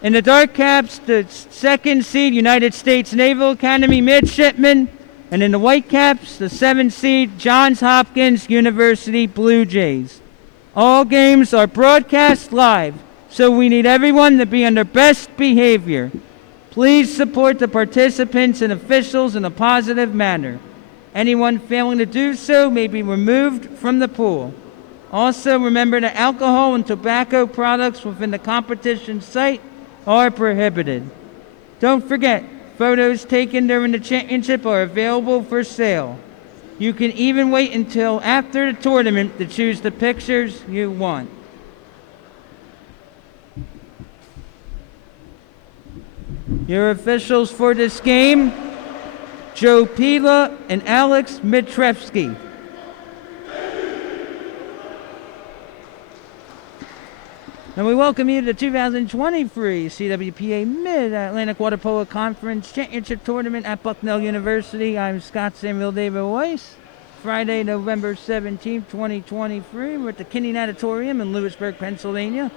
In the dark caps, the second seed United States Naval Academy midshipmen, and in the white caps, the 7th seed Johns Hopkins University Blue Jays. All games are broadcast live, so we need everyone to be on their best behavior. Please support the participants and officials in a positive manner. Anyone failing to do so may be removed from the pool. Also, remember that alcohol and tobacco products within the competition site are prohibited. Don't forget, photos taken during the championship are available for sale. You can even wait until after the tournament to choose the pictures you want. Your officials for this game, Joe Pila and Alex Mitrevsky. And we welcome you to the 2023 CWPA Mid-Atlantic Water Polo Conference Championship Tournament at Bucknell University. I'm Scott Samuel David Weiss. Friday, November 17, 2023. We're at the Kinney Natatorium in Lewisburg, Pennsylvania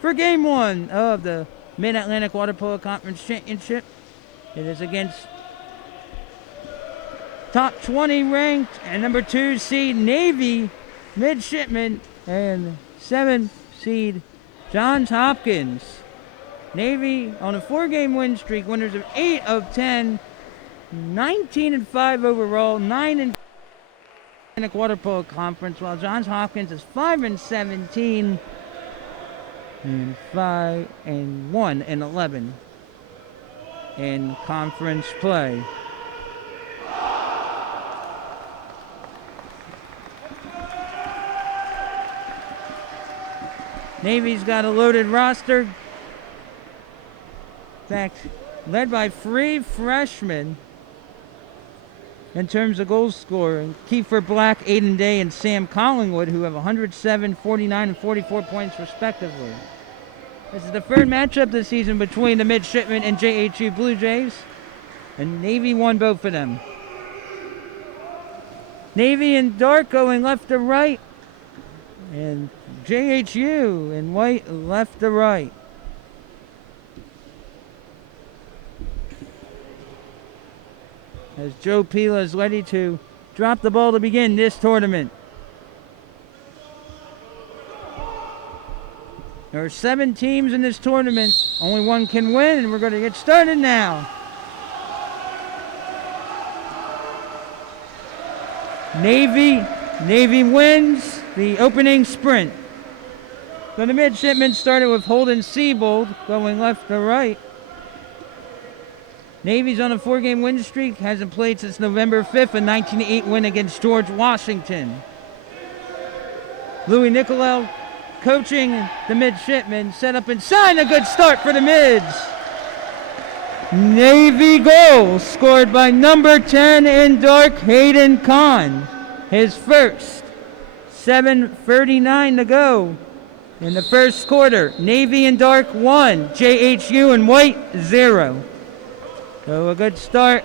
for Game 1 of the Mid-Atlantic Water Polo Conference Championship. It is against top 20 ranked and number 2 seed Navy midshipmen and 7th seed Johns Hopkins. Navy on a 4-game win streak, winners of 8 of 10, 19-5 overall, 9-5 Water Polo Conference, while Johns Hopkins is 5-17 and 5-1 and 11 in conference play. Navy's got a loaded roster. In fact, led by 3 freshmen in terms of goal scoring. Kiefer Black, Aiden Day, and Sam Collingwood, who have 107, 49, and 44 points respectively. This is the third matchup this season between the midshipmen and JHU Blue Jays, and Navy won both of them. Navy in dark going left to right, and JHU in white left to right. As Joe Pila is ready to drop the ball to begin this tournament. There are 7 teams in this tournament. Only one can win, and we're going to get started now. Navy wins the opening sprint. So the midshipmen started with Holden Siebold going left to right. Navy's on a 4-game win streak, hasn't played since November 5th, a 19-8 win against George Washington. Louis Nicolau coaching the midshipmen, set up inside, a good start for the mids. Navy goal scored by number 10 in dark, Hayden Kahn. His first. 7:39 to go in the first quarter. Navy in dark 1, JHU in white 0. So a good start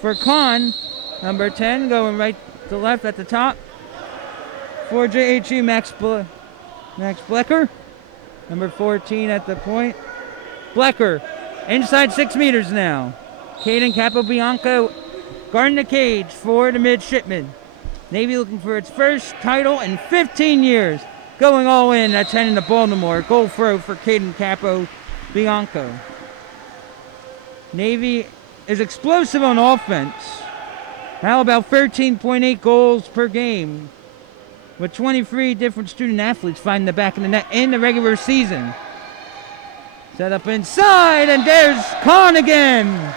for Kahn. Number 10 going right to left at the top. For JHU, Max Blecker. Number 14 at the point. Blecker inside 6 meters now. Caden Capobianco guarding the cage for the midshipmen. Navy looking for its first title in 15 years. Going all in, that's heading to Baltimore. Goal throw for Caden Capobianco. Navy is explosive on offense. How about 13.8 goals per game? With 23 different student athletes finding the back of the net in the regular season. Set up inside, and there's Kahn again.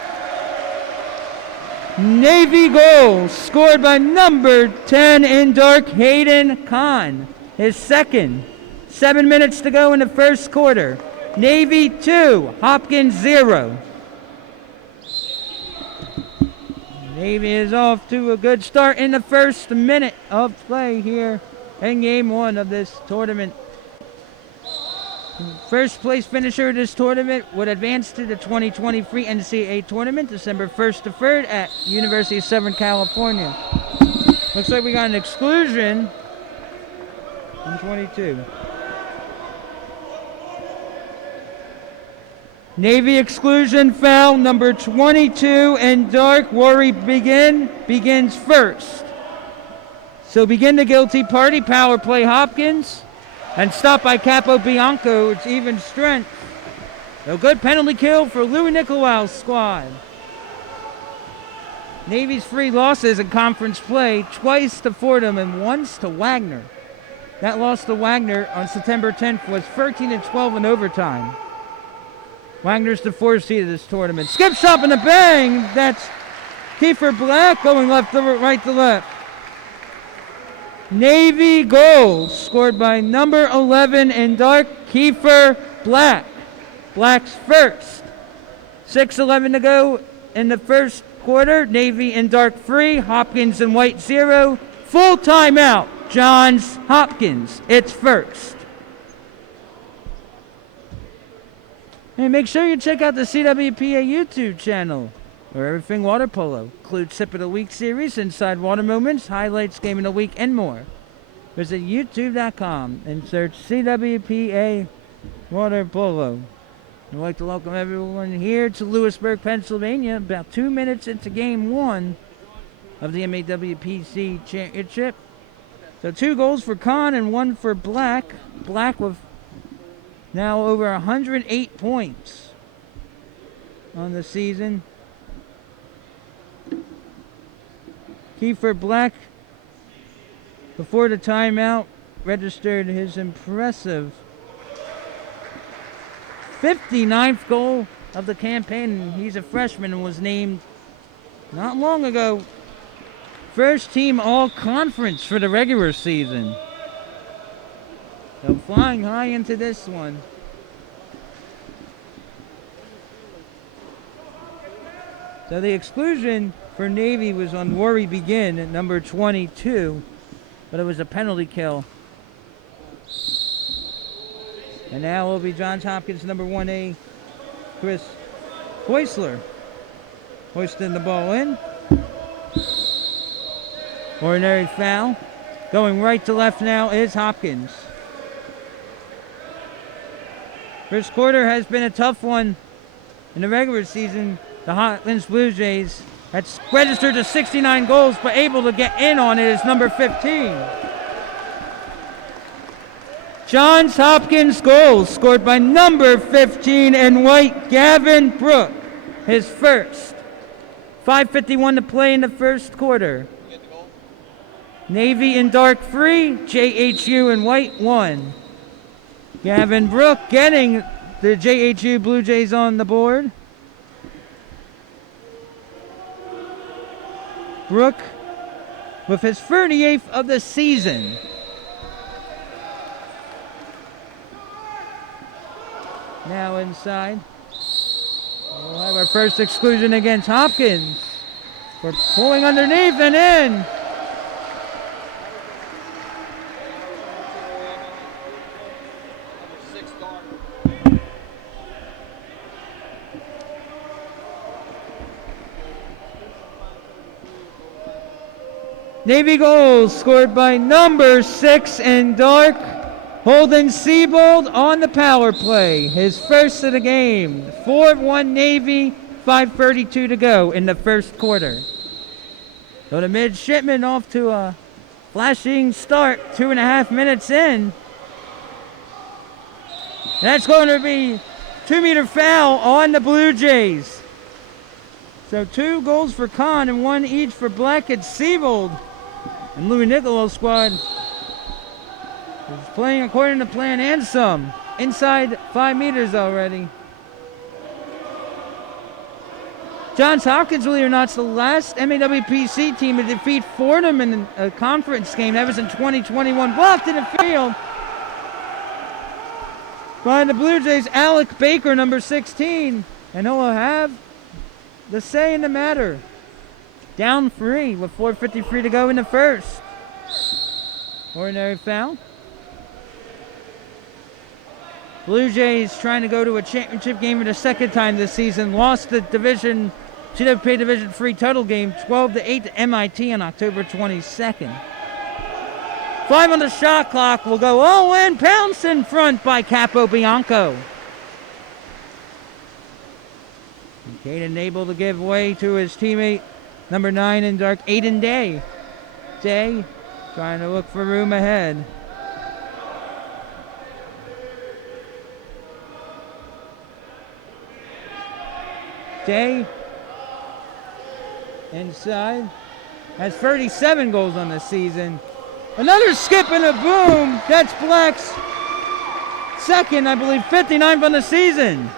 Navy goal scored by number 10 in dark, Hayden Kahn. His second. 7 minutes to go in the first quarter. Navy 2, Hopkins 0. Navy is off to a good start in the first minute of play here in Game 1 of this tournament. First place finisher of this tournament would advance to the 2023 NCAA tournament, December 1st to 3rd at University of Southern California. Looks like we got an exclusion in 22. Navy exclusion foul number 22 and dark. Rory begins first. So begin the guilty party. Power play Hopkins. And stopped by Capobianco. It's even strength. A good penalty kill for Louis Nicolau's squad. Navy's 3 losses in conference play, twice to Fordham and once to Wagner. That loss to Wagner on September 10th was 13-12 in overtime. Wagner's the 4th seed of this tournament. Skip shot and a bang. That's Kiefer Black going left to right to left. Navy goals scored by number 11 in dark, Kiefer Black. Black's first. 6:11 to go in the first quarter. Navy in dark 3, Hopkins in white 0. Full timeout. Johns Hopkins. It's first. And make sure you check out the CWPA YouTube channel, where everything water polo includes Sip of the Week series, inside water moments, highlights, game of the week, and more. Visit youtube.com and search CWPA Water Polo. I'd like to welcome everyone here to Lewisburg, Pennsylvania, about 2 minutes into Game 1 of the MAWPC Championship. So 2 goals for Kahn and 1 for Black. Black with now over 108 points on the season. Kiefer Black, before the timeout, registered his impressive 59th goal of the campaign. He's a freshman and was named not long ago first team all-conference for the regular season. So flying high into this one. So the exclusion for Navy was on Rory Begin at number 22, but it was a penalty kill. And now will be Johns Hopkins number 1A, Chris Heusler, hoisting the ball in. Ordinary foul. Going right to left now is Hopkins. First quarter has been a tough one in the regular season. The Hotlands Blue Jays had registered to 69 goals, but able to get in on it is number 15. Johns Hopkins goals scored by number 15 in white, Gavin Brook, his first. 5:51 to play in the first quarter. Navy in dark 3, JHU in white 1. Gavin Brook getting the JHU Blue Jays on the board. Brook with his 38th of the season. Now inside. We'll have our first exclusion against Hopkins for pulling underneath and in. Navy goals scored by number 6 in dark, Holden Siebold on the power play. His first of the game. 4-1 Navy, 5:32 to go in the first quarter. So the midshipmen off to a flashing start, 2.5 minutes in. That's going to be 2-meter foul on the Blue Jays. So 2 goals for Kahn and 1 each for Black and Siebold. And Louis Nicolau's squad is playing according to plan and some. Inside 5 meters already. Johns Hopkins, believe it or not, is the last MAWPC team to defeat Fordham in a conference game. That was in 2021. Blocked in the field by the Blue Jays, Alec Baker, number 16. And he'll have the say in the matter. Down 3 with 4:53 to go in the first. Ordinary foul. Blue Jays trying to go to a championship game for the second time this season. Lost the CWPA Division 3 total game 12-8 to MIT on October 22nd. 5 on the shot clock will go. Oh, and Pounce in front by Capobianco. Caden able to give way to his teammate, number 9 in dark, Aiden Day. Day trying to look for room ahead. Day inside has 37 goals on the season. Another skip and a boom. That's Black's second, I believe, 59th on the season.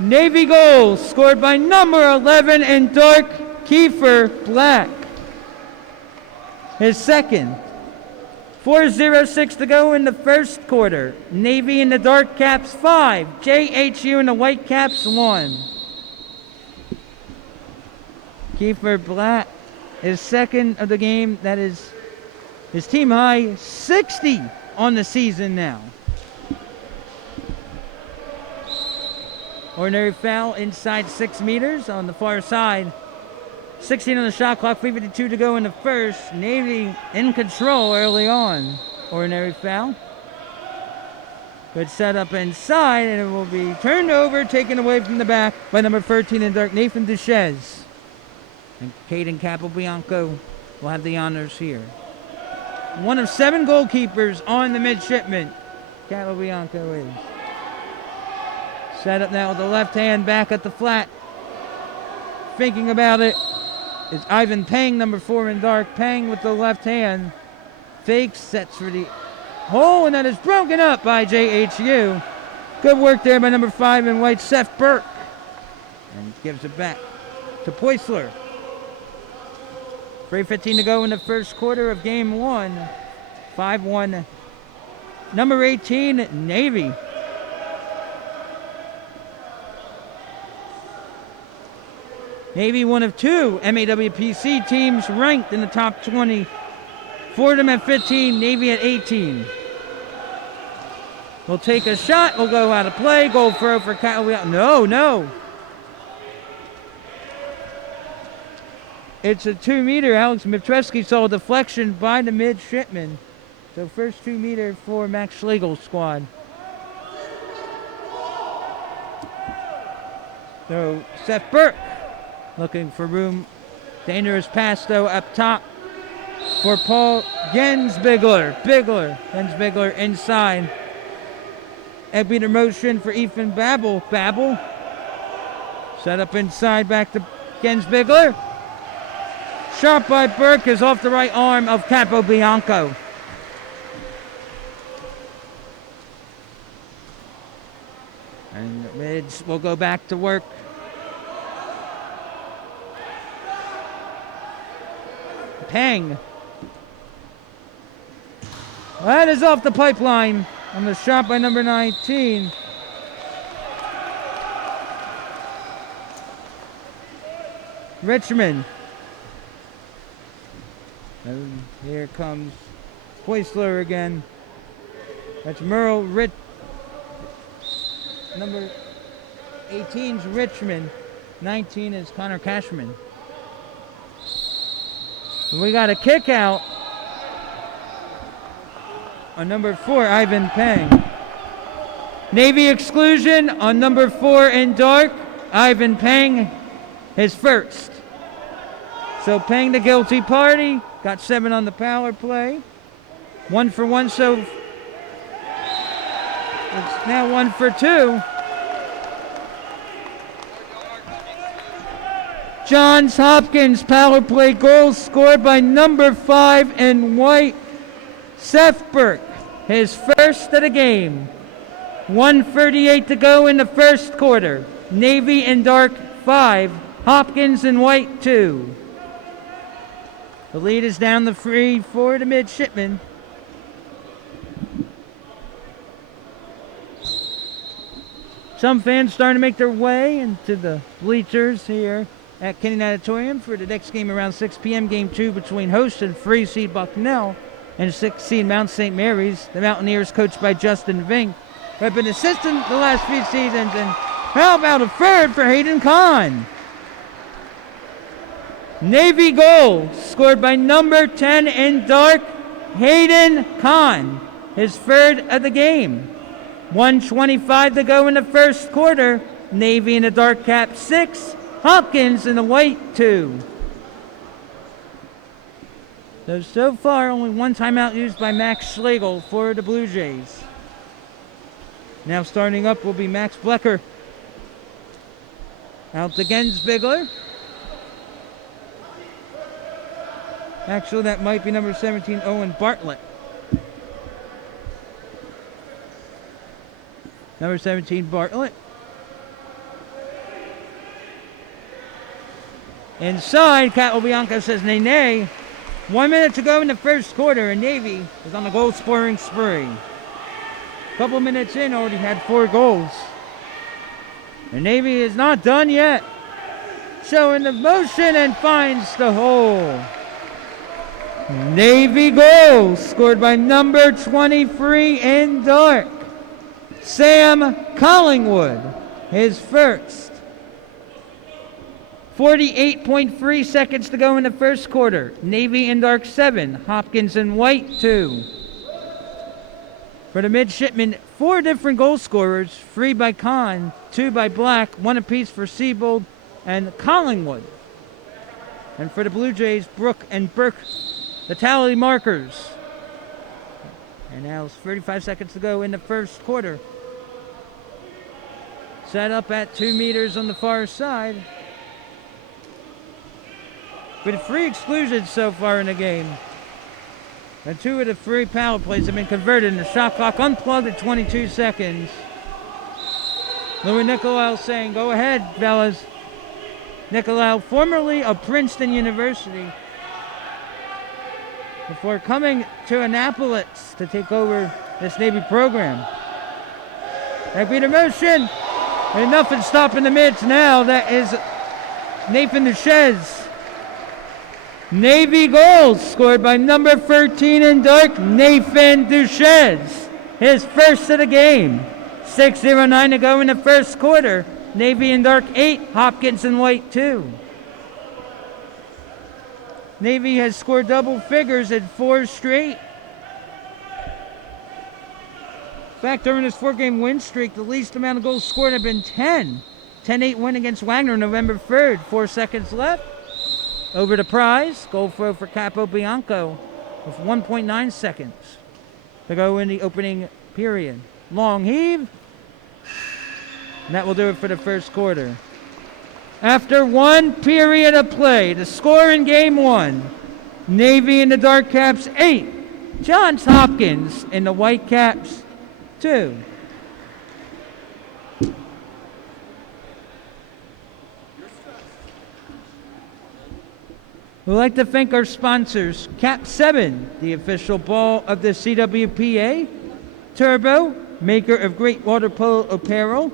Navy goal scored by number 11 in dark, Kiefer Black. His second. 4:06 to go in the first quarter. Navy in the dark caps 5. JHU in the white caps 1. Kiefer Black is second of the game. That is his team high 60 on the season now. Ordinary foul inside 6 meters on the far side. 16 on the shot clock, 3:52 to go in the first. Navy in control early on. Ordinary foul. Good setup inside, and it will be turned over, taken away from the back by number 13 in dark, Nathan Duches. And Caden Capobianco will have the honors here. One of 7 goalkeepers on the midshipman. Capobianco is. Set up now with the left hand back at the flat. Thinking about it is Ivan Pang, number 4 in dark. Pang with the left hand. Fakes, sets for the hole, and that is broken up by JHU. Good work there by number 5 in white, Seth Burke. And gives it back to Poisler. 3:15 to go in the first quarter of game 1. 5-1. Number 18, Navy. Navy, one of 2 MAWPC teams ranked in the top 20. Fordham at 15, Navy at 18. We'll take a shot. We'll go out of play. Goal throw for Cal. No. It's a 2-meter. Alex Mitreski saw a deflection by the midshipman. So first 2-meter for Max Schlegel's squad. So Seth Burke looking for room. Dangerous pass, though, up top for Paul Gensbigler. Gensbigler inside. Beater motion for Ethan Babel. Set up inside, back to Gensbigler. Shot by Burke is off the right arm of Capobianco. And the mids will go back to work. Pang. That is off the pipeline on the shot by number 19. Richmond. And here comes Poisler again. That's Merle number 18 is Richmond. 19 is Connor Cashman. We got a kick out on number 4, Ivan Pang. Navy exclusion on number 4 in dark, Ivan Pang, his first. So Pang, the guilty party, got 7 on the power play. 1 for 1, so it's now 1 for 2. Johns Hopkins power play goal scored by number 5 in white, Seth Burke, his first of the game. 1:38 to go in the first quarter. Navy in dark 5, Hopkins in white 2. The lead is down the free for the midshipmen. Some fans starting to make their way into the bleachers here at Kenyon Auditorium for the next game around 6 p.m. Game 2 between host and 3 seed Bucknell and 6 seed Mount St. Mary's. The Mountaineers, coached by Justin Vink, have been assistant the last few seasons. And how about a third for Hayden Kahn? Navy goal scored by number 10 in dark, Hayden Kahn, his third of the game. 1:25 to go in the first quarter. Navy in the dark cap 6, Hopkins in the white 2. So far, only one timeout used by Max Schlegel for the Blue Jays. Now starting up will be Max Blecker. Out again, Bigler. Actually, that might be number 17, Owen Bartlett. Number 17, Bartlett. Inside, Cat Bianco says nay, nay. 1 minute to go in the first quarter, and Navy is on the goal scoring spree. A couple minutes in, already had 4 goals. And Navy is not done yet. Showing the motion and finds the hole. Navy goal scored by number 23 in dark, Sam Collingwood, his first. 48.3 seconds to go in the first quarter. Navy in dark 7, Hopkins in white 2. For the midshipmen, 4 different goal scorers, 3 by Kahn, 2 by Black, 1 apiece for Siebold and Collingwood. And for the Blue Jays, Brook and Burke, the tally markers. And now it's 35 seconds to go in the first quarter. Set up at 2 meters on the far side. With 3 exclusions so far in the game. And 2 of the 3 power plays have been converted, and the shot clock unplugged at 22 seconds. Louis Nicolau saying, go ahead, fellas. Nicolau, formerly of Princeton University, before coming to Annapolis to take over this Navy program. That beat a motion. And nothing stopping the mids now. That is Nathan Duches. Navy goals scored by number 13 in dark, Nathan Duches. His first of the game. 6:09 to go in the first quarter. Navy in dark 8, Hopkins in white 2. Navy has scored double figures at 4 straight. In fact, during this 4-game win streak, the least amount of goals scored have been 10. 10-8 win against Wagner November 3rd. 4 seconds left. Over the prize, goal throw for Capo Bianco with 1.9 seconds to go in the opening period. Long heave. And that will do it for the first quarter. After 1 period of play, the score in game 1, Navy in the dark caps 8, Johns Hopkins in the white caps 2. We'd like to thank our sponsors, Cap 7, the official ball of the CWPA, Turbo, maker of great water polo apparel,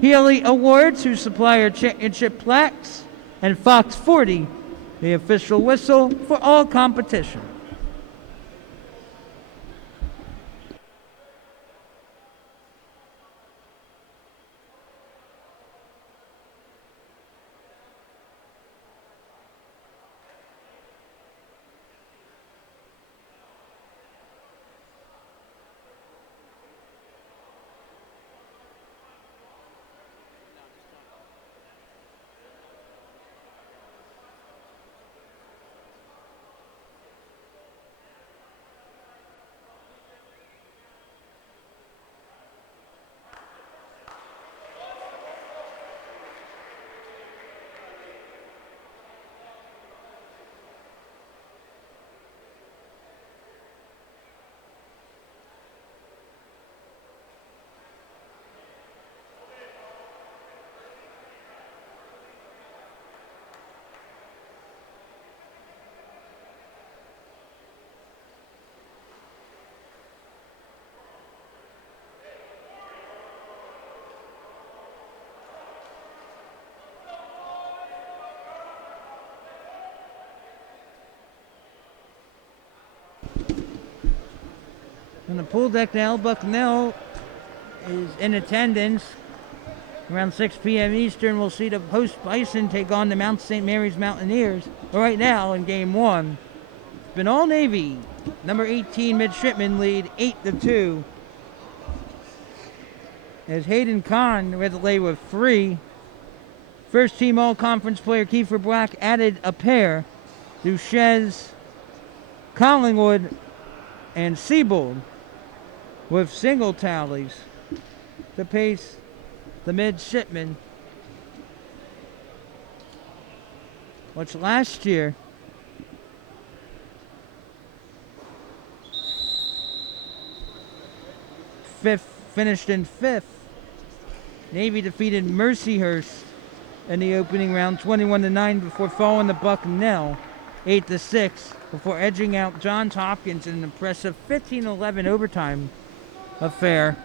Healy Awards, who supply our championship plaques, and Fox 40, the official whistle for all competition. On the pool deck now, Bucknell is in attendance. Around 6 p.m. Eastern, we'll see the host Bison take on the Mount St. Mary's Mountaineers. But right now, in game 1, it's been all Navy. Number 18 midshipmen lead 8-2. as Hayden Kahn led the way with 3. First team all-conference player Kiefer Black added a pair. Duches, Collingwood, and Siebold with single tallies to pace the midshipmen, which last year finished in 5th. Navy defeated Mercyhurst in the opening round 21-9 before falling to Bucknell 8-6 before edging out Johns Hopkins in an impressive 15-11 overtime affair,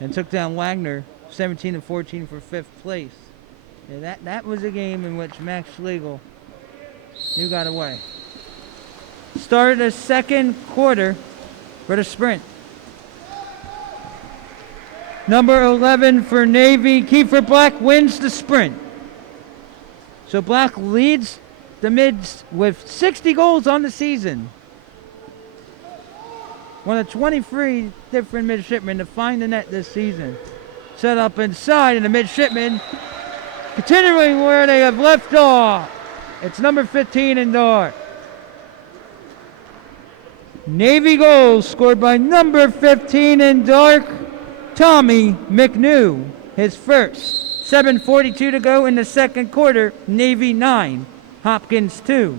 and took down Wagner 17-14 for 5th place. Yeah, that was a game in which Max Schlegel got away. Started the second quarter for the sprint. Number 11 for Navy, Kiefer Black wins the sprint. So Black leads the mids with 60 goals on the season. One of 23 different midshipmen to find the net this season. Set up inside, and the midshipmen continuing where they have left off. It's number 15 in dark. Navy goals scored by number 15 in dark, Tommy McNew, his first. 7:42 to go in the second quarter. Navy 9, Hopkins 2.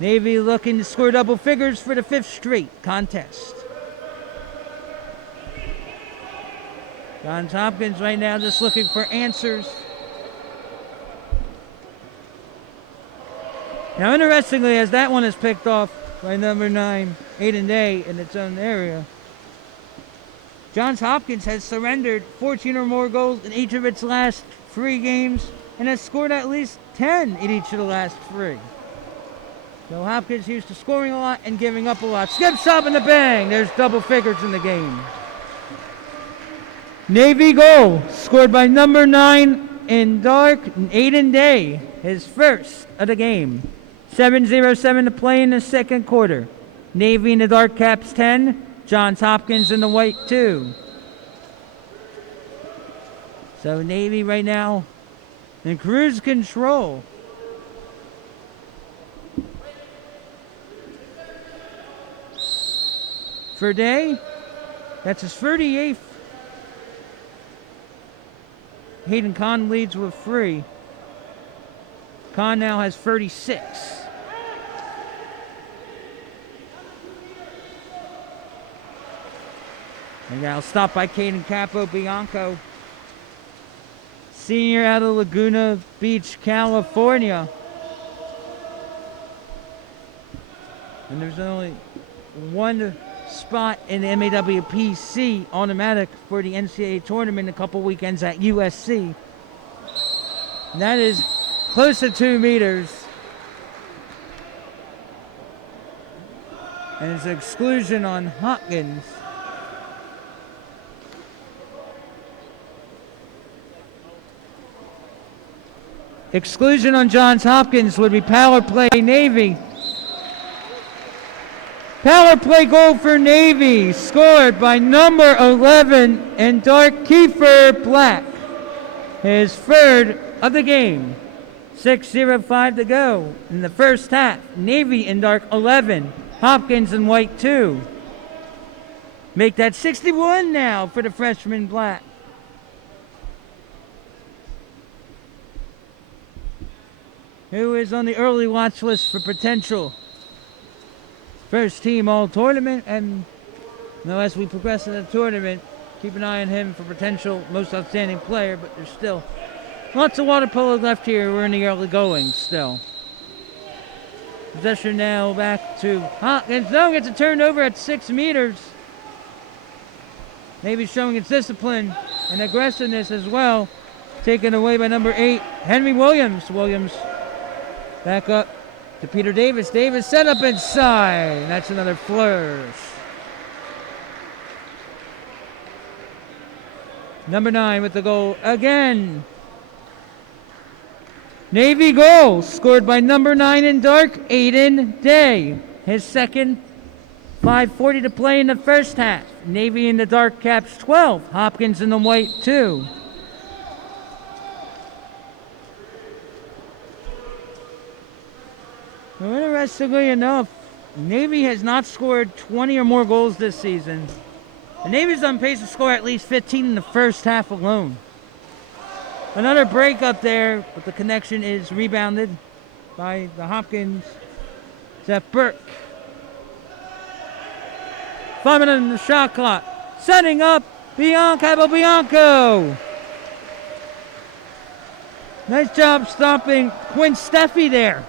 Navy looking to score double figures for the 5th straight contest. Johns Hopkins right now just looking for answers. Now, interestingly, as that one is picked off by number 9, Aiden Day, in its own area, Johns Hopkins has surrendered 14 or more goals in each of its last 3 games and has scored at least 10 in each of the last 3. So Hopkins used to scoring a lot and giving up a lot. Skip, shove, and a bang. There's double figures in the game. Navy goal scored by number 9 in dark, Aiden Day, his first of the game. 7:07 to play in the second quarter. Navy in the dark caps 10, Johns Hopkins in the white 2. So Navy right now in cruise control. For Day, that's his 38th. Hayden Kahn leads with 3. Kahn now has 36. And now stopped by Caden Capo Bianco, senior out of Laguna Beach, California. And there's only one spot in the MAWPC automatic for the NCAA tournament a couple weekends at USC. And that is close to 2 meters. And it's an exclusion on Hopkins. Exclusion on Johns Hopkins would be power play Navy. Power play goal for Navy, scored by number 11 in dark, Kiefer Black, his 3rd of the game. 6:05 to go in the first half. Navy in dark 11, Hopkins in white 2. Make that 61 now for the freshman Black. Who is on the early watch list for potential first team all tournament, and as we progress in the tournament, keep an eye on him for potential most outstanding player, but there's still lots of water polo left here. We're in the early going still. Possession now back to Hopkins. No, gets a turnover at 6 meters. Maybe showing its discipline and aggressiveness as well. Taken away by number 8, Henry Williams. Williams back up to Peter Davis. Davis set up inside. That's another flourish. Number 9 with the goal again. Navy goal scored by number 9 in dark, Aiden Day. His 2nd 5:40 to play in the first half. Navy in the dark caps 12, Hopkins in the white 2. Well, interestingly enough, Navy has not scored 20 or more goals this season. The Navy's on pace to score at least 15 in the first half alone. Another break up there, but the connection is rebounded by the Hopkins. Zeph Burke. 5 minutes in the shot clock. Setting up Bianco. Nice job stopping Quinn Steffi there.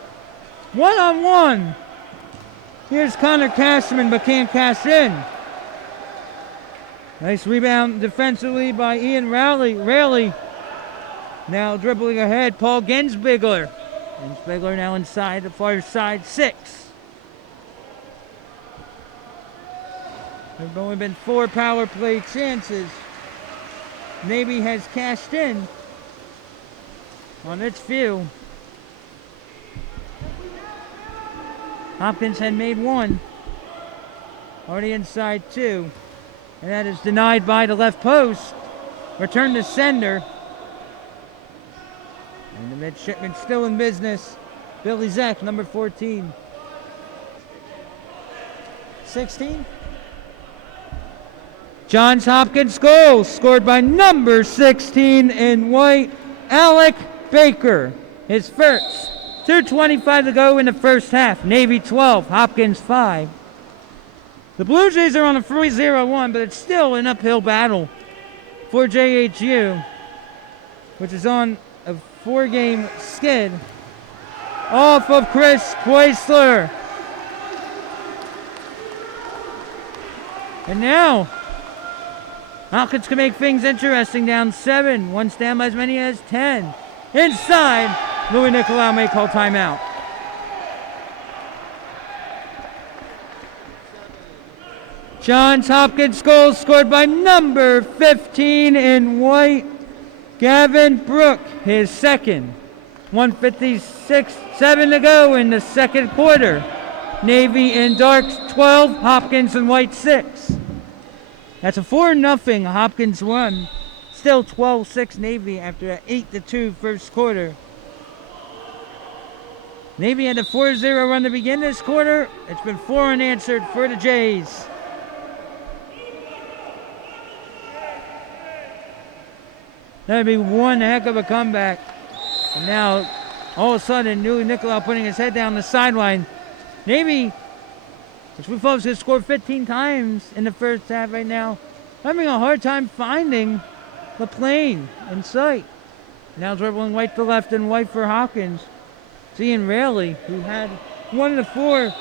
1-on-1. Here's Connor Cashman, but can't cash in. Nice rebound defensively by Ian Rayleigh. Now dribbling ahead, Paul Gensbigler. Gensbigler now inside the far side 6. There have only been 4 power play chances. Navy has cashed in on its few. Hopkins had made 1. Already inside 2. And that is denied by the left post. Return to sender. And the midshipman still in business. Billy Zach, number 14. 16. Johns Hopkins goal scored by number 16 in white, Alec Baker. His first. 2:25 to go in the first half. Navy 12, Hopkins 5. The Blue Jays are on a 3-0-1, but it's still an uphill battle for JHU, which is on a 4-game skid off of Chris Poisler. And now, Hopkins can make things interesting, down 7. One stand by as many as 10. Inside, Louis Nicolau may call timeout. Johns Hopkins goal scored by number 15 in white, Gavin Brook, his second. 1:56.7 to go in the second quarter. Navy in darks 12, Hopkins in white 6. That's a 4-0 Hopkins run. Still 12-6 Navy after an 8-2 first quarter. Navy had a 4-0 run to begin this quarter. It's been 4 unanswered for the Jays. That'd be one heck of a comeback. And now, all of a sudden, Louis Nicolau putting his head down the sideline. Navy, which we folks have scored 15 times in the first half right now, having a hard time finding the plane in sight. Now dribbling white to left and white for Hopkins. It's Ian Rayleigh, who had 1 of the 4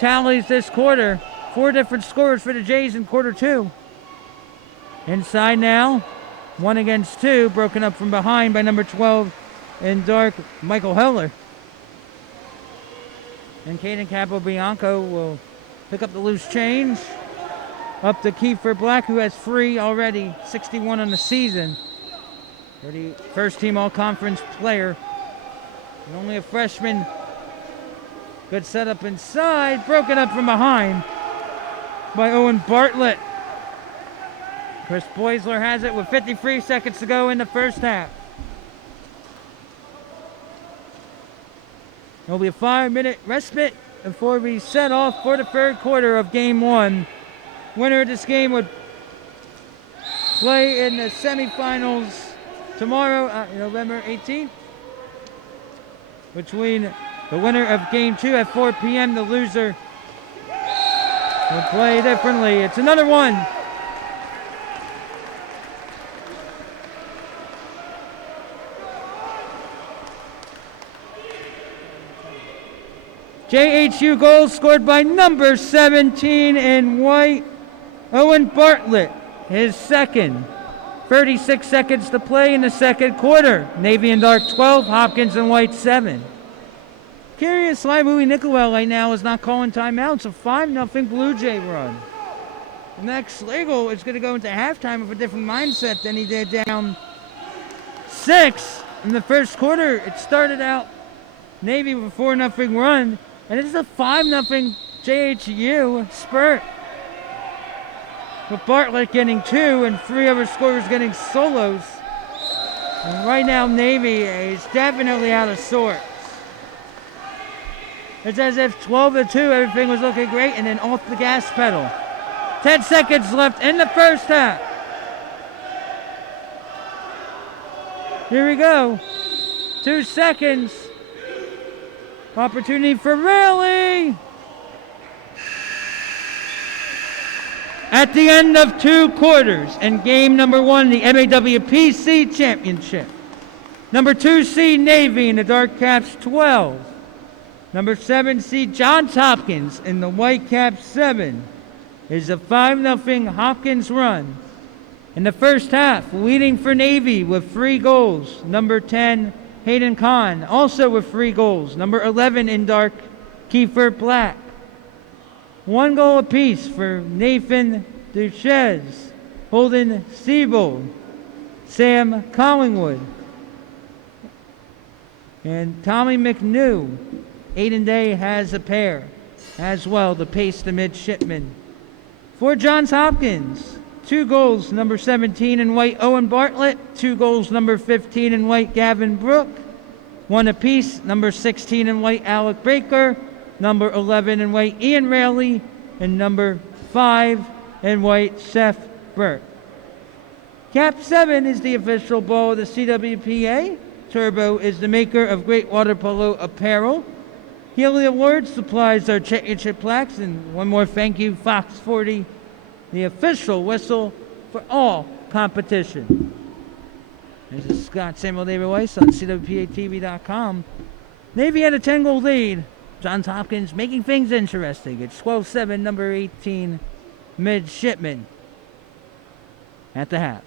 tallies this quarter. 4 different scores for the Jays in quarter 2. Inside now, 1 against 2, broken up from behind by number 12 in dark, Michael Heller. And Caden Capobianco will pick up the loose change. Up to Kiefer Black, who has 3 already, 61 on the season. 31st team all-conference player. And only a freshman. Good setup inside, broken up from behind by Owen Bartlett. Chris Poisler has it with 53 seconds to go in the first half. There'll be a 5-minute respite before we set off for the third quarter of game 1. Winner of this game would play in the semifinals tomorrow, November 18th. Between the winner of game 2 at 4 p.m., the loser will play differently. It's another one. JHU goal scored by number 17 in white, Owen Bartlett, his second. 36 seconds to play in the second quarter. Navy in dark 12, Hopkins in white 7. Curious why Louis Nicolau right now is not calling timeouts. A 5-0 Blue Jay run. The next Schlegel is going to go into halftime with a different mindset than he did down 6 in the first quarter. It started out Navy with a 4-0 run, and it's a 5-0 JHU spurt, with Bartlett getting 2 and 3 other scorers getting solos. And right now Navy is definitely out of sorts. It's as if 12-2, everything was looking great, and then off the gas pedal. 10 seconds left in the first half. Here we go. 2 seconds. Opportunity for Raleigh. At the end of 2 quarters, and game number 1, the MAWPC Championship. Number 2 seed Navy in the Dark Caps 12. Number 7 seed Johns Hopkins in the White Caps 7. Is a 5-0 Hopkins run. In the first half, leading for Navy with 3 goals. Number 10, Hayden Kahn, also with 3 goals. Number 11 in dark, Kiefer Black. 1 goal apiece for Nathan Duches, Holden Siebold, Sam Collingwood, and Tommy McNew. Aiden Day has a pair as well to pace the midshipmen. For Johns Hopkins, 2 goals, number 17 in white, Owen Bartlett. 2 goals, number 15 in white, Gavin Brook. 1 apiece, number 16 in white, Alec Baker. Number 11 in white, Ian Raley. And number 5 in white, Seth Burke. Cap 7 is the official ball of the CWPA. Turbo is the maker of great water polo apparel. Healy Awards supplies our championship plaques, and one more thank you, Fox 40, the official whistle for all competition. This is Scott Samuel David Weiss on CWPATV.com. Navy had a 10-goal lead. Johns Hopkins making things interesting. It's 12-7, number 18, midshipman at the half.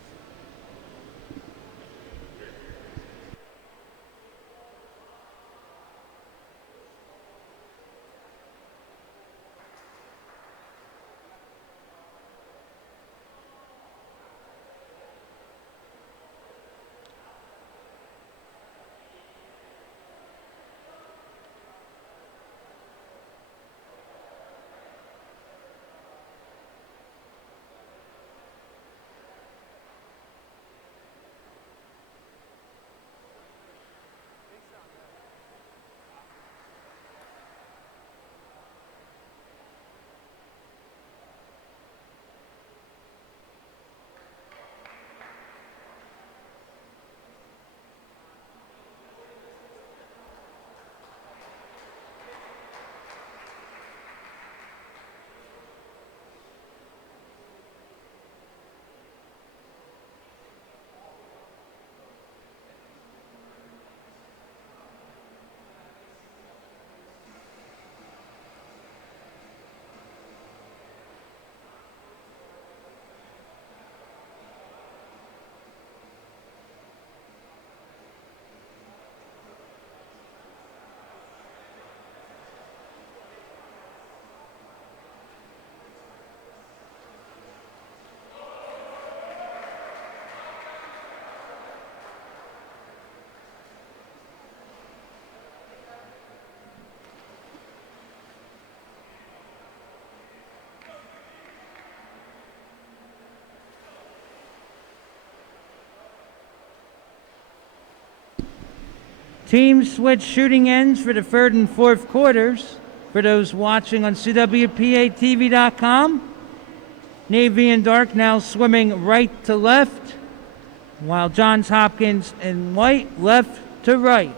Teams switch shooting ends for the 3rd and 4th quarters. For those watching on CWPATV.com, Navy and Dark now swimming right to left, while Johns Hopkins in white left to right.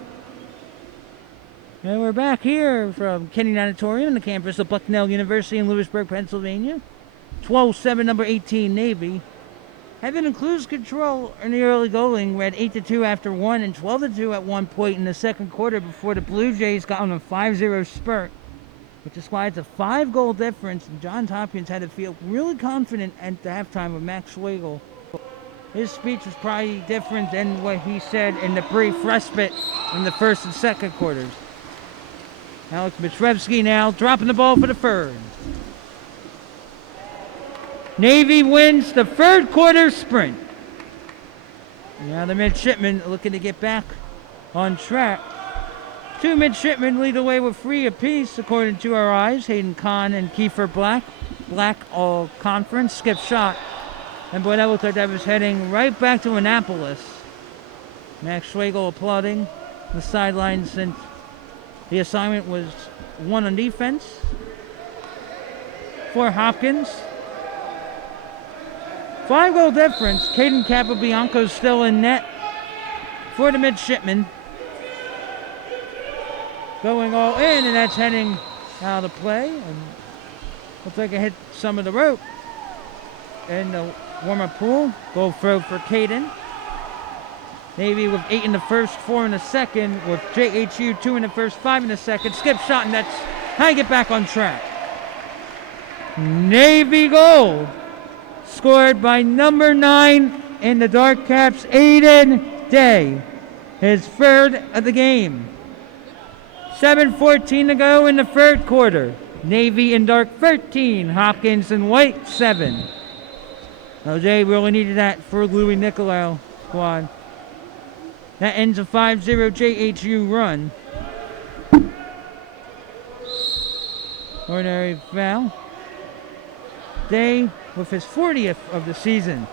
And we're back here from Kenny Natatorium on the campus of Bucknell University in Lewisburg, Pennsylvania. 12-7, number 18, Navy. Had been in cruise control in the early going. We had 8-2 after 1 and 12-2 at one point in the second quarter before the Blue Jays got on a 5-0 spurt, which is why it's a 5-goal difference. And Johns Hopkins had to feel really confident at the halftime with Max Schlegel. His speech was probably different than what he said in the brief respite in the first and second quarters. Alex Mitrevsky now dropping the ball for the third. Navy wins the third quarter sprint. Now the midshipmen looking to get back on track. Two midshipmen lead the way with 3 apiece, according to our eyes. Hayden Kahn and Kiefer Black. Black all conference. Skip shot. And boy, that looked like that was heading right back to Annapolis. Max Schwagel applauding the sidelines since the assignment was 1 on defense for Hopkins. 5-goal difference. Caden Capobianco still in net for the midshipmen. Going all in, and that's heading out of play. And looks like it hit some of the rope in the warm-up pool. Goal throw for Caden. Navy with 8 in the first, 4 in the second, with JHU 2 in the first, 5 in the second. Skip shot, and that's how you get back on track. Navy goal scored by number 9 in the Dark Caps, Aiden Day. His third of the game. 7:14 to go in the third quarter. Navy in dark 13, Hopkins in white 7. Now Day really needed that for Louis Nicolau squad. That ends a 5-0 JHU run. Ordinary foul. Day with his 40th of the season.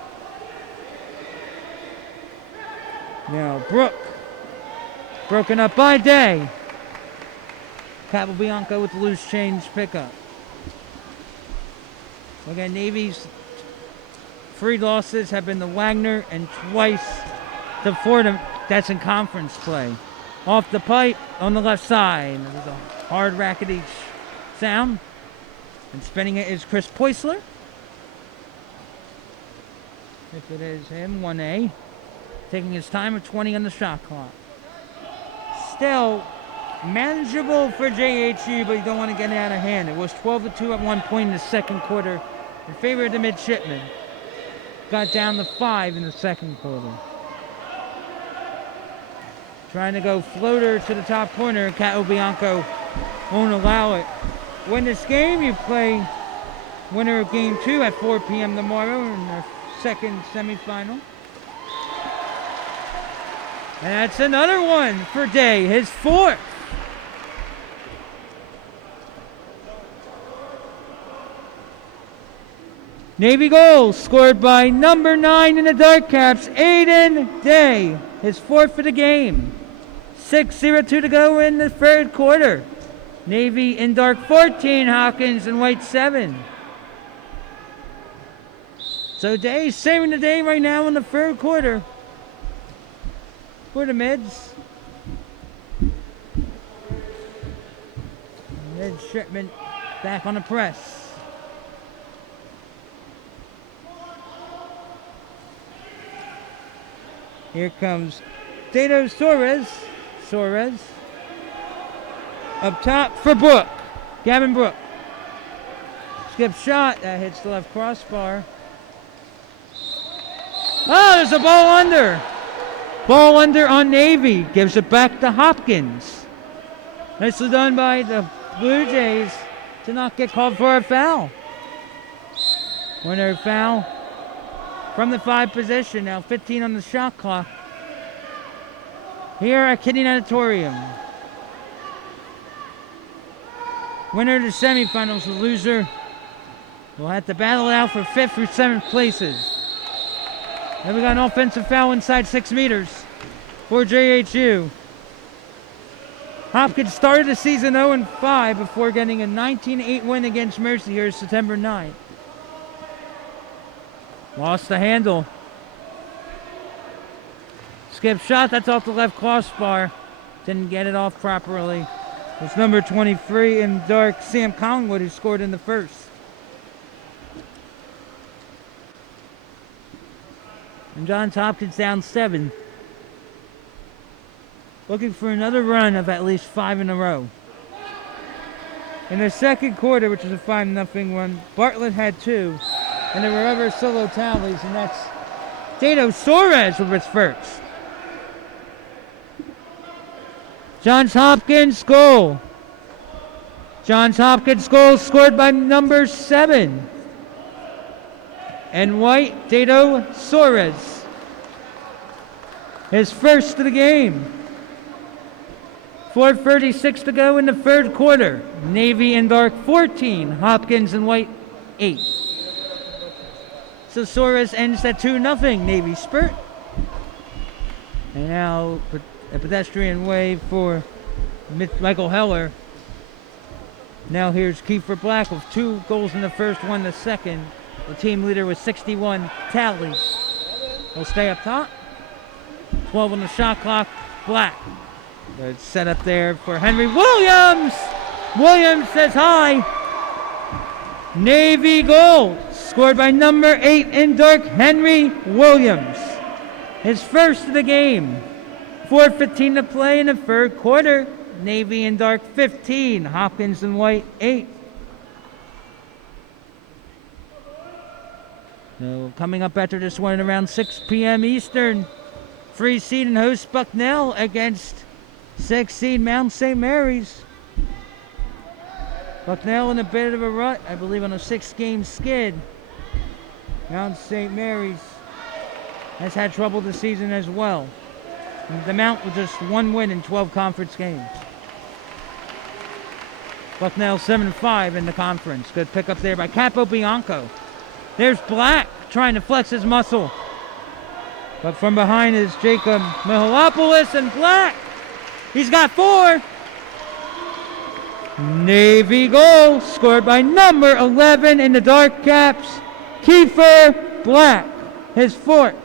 Now Brooke. Broken up by Day. Capobianco with the loose change pickup. Again, Navy's 3 losses have been to Wagner and twice to Fordham. That's in conference play. Off the pipe on the left side. There's a hard rackety sound. And spinning it is Chris Poisler. If it is him, 1A. Taking his time with 20 on the shot clock. Still manageable for JHU, but you don't want to get it out of hand. It was 12-2 at one point in the second quarter in favor of the midshipmen. Got down to 5 in the second quarter. Trying to go floater to the top corner. Capobianco won't allow it. Win this game, you play winner of game 2 at 4 p.m. tomorrow in the second semifinal. And that's another one for Day, his 4th. Navy goal scored by number 9 in the Dark Caps, Aiden Day, his 4th for the game. 6:02 to go in the third quarter. Navy in dark 14, Hopkins in white 7. So Day saving the day right now in the third quarter for the mids. Midshipman back on the press. Here comes Dato Suarez. Up top for Brooke. Gavin Brooke. Skip shot. That hits the left crossbar. Oh, there's a ball under. Ball under on Navy. Gives it back to Hopkins. Nicely done by the Blue Jays to not get called for a foul. Winner foul from the 5 position. Now 15 on the shot clock. Here at Kidney Auditorium. Winner of the semifinals, the loser will have to battle it out for 5th through 7th places. And we got an offensive foul inside 6 meters for JHU. Hopkins started the season 0-5 before getting a 19-8 win against Mercyhurst September 9th. Lost the handle. Skip shot, that's off the left crossbar. Didn't get it off properly. It's number 23 in dark, Sam Collingwood, who scored in the first. And Johns Hopkins down 7. Looking for another run of at least 5 in a row. In the second quarter, which was a 5-0 run, Bartlett had 2. And there were other solo tallies, and that's Dato Suarez with his first. Johns Hopkins goal. Johns Hopkins goal scored by number 7. And white, Dato Suarez. His first of the game. 4:36 to go in the third quarter. Navy and dark 14, Hopkins and white 8. So Soares ends at 2-0 Navy spurt. And now a pedestrian wave for Michael Heller. Now here's Kiefer Black with 2 goals in the first, 1 the second. The team leader with 61 tally. He'll stay up top. 12 on the shot clock. Black. It's set up there for Henry Williams. Williams says hi. Navy goal scored by number 8 in dark, Henry Williams. His first of the game. 4:15 to play in the third quarter. Navy in dark 15, Hopkins and white 8. So coming up after this one at around 6 p.m. Eastern, 3 seed and host Bucknell against 6 seed Mount St. Mary's. Bucknell in a bit of a rut, I believe on a 6-game skid. Mount St. Mary's has had trouble this season as well. And the Mount with just 1 win in 12 conference games. Bucknell 7-5 in the conference. Good pick up there by Capobianco. There's Black trying to flex his muscle. But from behind is Jacob Mihalopoulos, and Black, he's got 4. Navy goal scored by number 11 in the dark caps, Kiefer Black, his 4th.